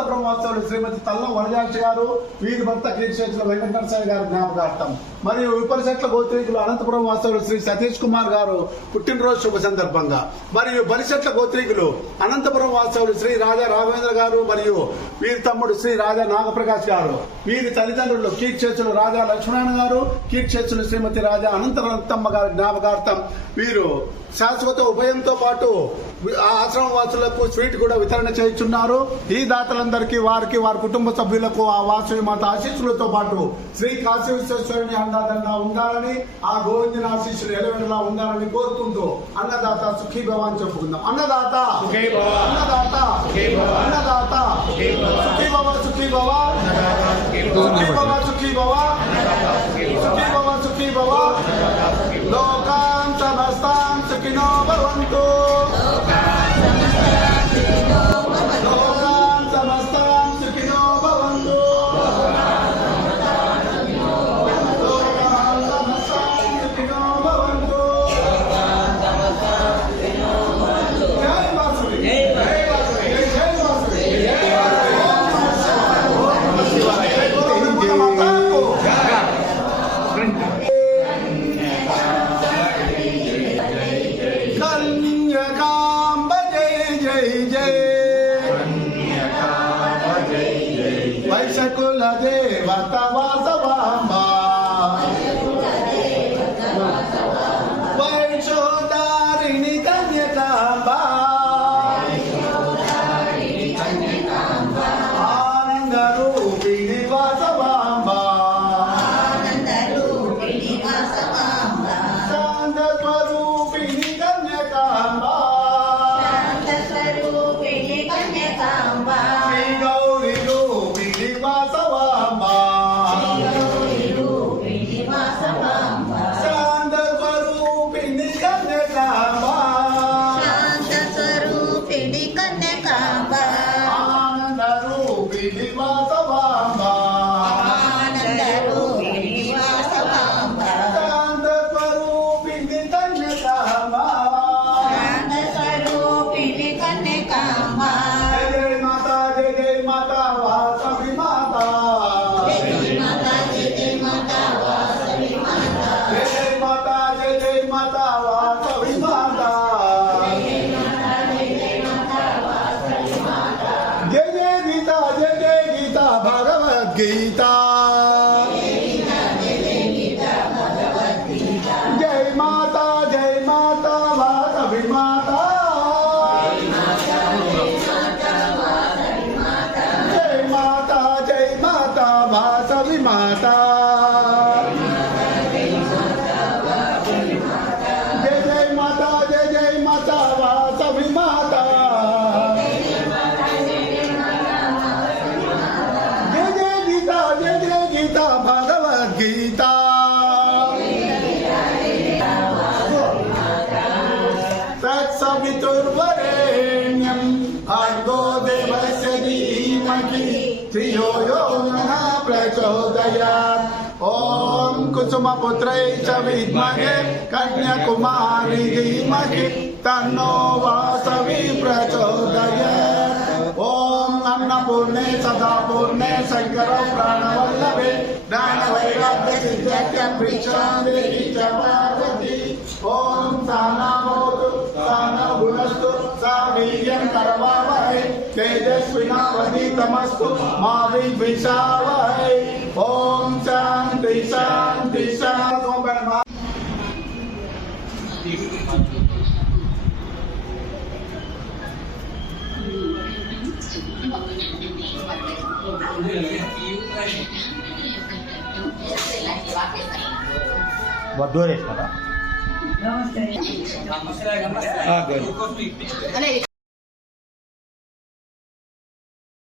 బ్రహ్మోత్సవులు శ్రీమతి తల్ల వరజాక్షి గారు వీరి భర్త కీర్తిశేషులు వెంకటనరసాయి గారు జ్ఞాపకార్థం. మరియు విపరిశెట్ల గోత్రీకులు అనంతపురం వాస్తవులు శ్రీ సతీష్ కుమార్ గారు పుట్టినరోజు శుభ సందర్భంగా. మరియు బలిశెట్ల గోత్రీకులు అనంతపురం వాస్తవులు శ్రీ రాజా రాఘవేంద్ర గారు మరియు వీరి తమ్ముడు శ్రీ రాజా నాగప్రకాష్ గారు. వీరి తల్లిదండ్రులు కీర్తిశేషులు రాజా లక్ష్మణారాయణ గారు కీర్తిశేషులు శ్రీమతి రాజా అనంతరత్తమ్మ గారి జ్ఞాపకార్థం. వీరు శాశ్వత ఉభయంతో పాటు ఆ ఆశ్రమ వాసులకు స్వీట్ కూడా వితరణ చేయుచున్నారు. ఈ దాతల దాతలందరికీ వారికి వారి కుటుంబ సభ్యులకు ఆ వాసవి మాత ఆశీస్సులతో పాటు శ్రీ కాశీ విశ్వేశ్వరుని అందాదంగా ఉండాలని ఆ గోవిందుని ఆశీస్సులు ఎలవెనలా ఉండాలని కోరుకుంటూ అన్నదాత సుఖీ భవాన్ చెప్పుకుందాం. అన్నదాత. అన్నదాత. అన్నదాత! సుఖీ భవ. సుఖీ భవ సుఖీ భవ సుఖీ భవ సుఖీ భవ సుఖీ భవ సుఖీ భవ లోకాం సమస్తాం సుఖినో భవంతు. భగవద్గీత. జయ మాతా జయ మాతా వాసవి మాతా. జయ మాతా జయ మాతా వాసవి మాతా. की धियो यो नः प्रचोदयात् कन्याकुमारी धीमहि तन्नो वासवि प्रचोदयात् ॐ अन्नपूर्णे सदा पूर्णे शङ्करो प्राणवल्लभे ज्ञानवैराग्यसिद्ध्यक्षान्ति च पार्वती। ॐ सा नामोतु सा वीर्यं करवामहे तेजस्विनावनीतमस्तु मा विद्विषावहै ॐ शान्ति शान्ति शान्ति ದೂರ ಇಷ್ಟ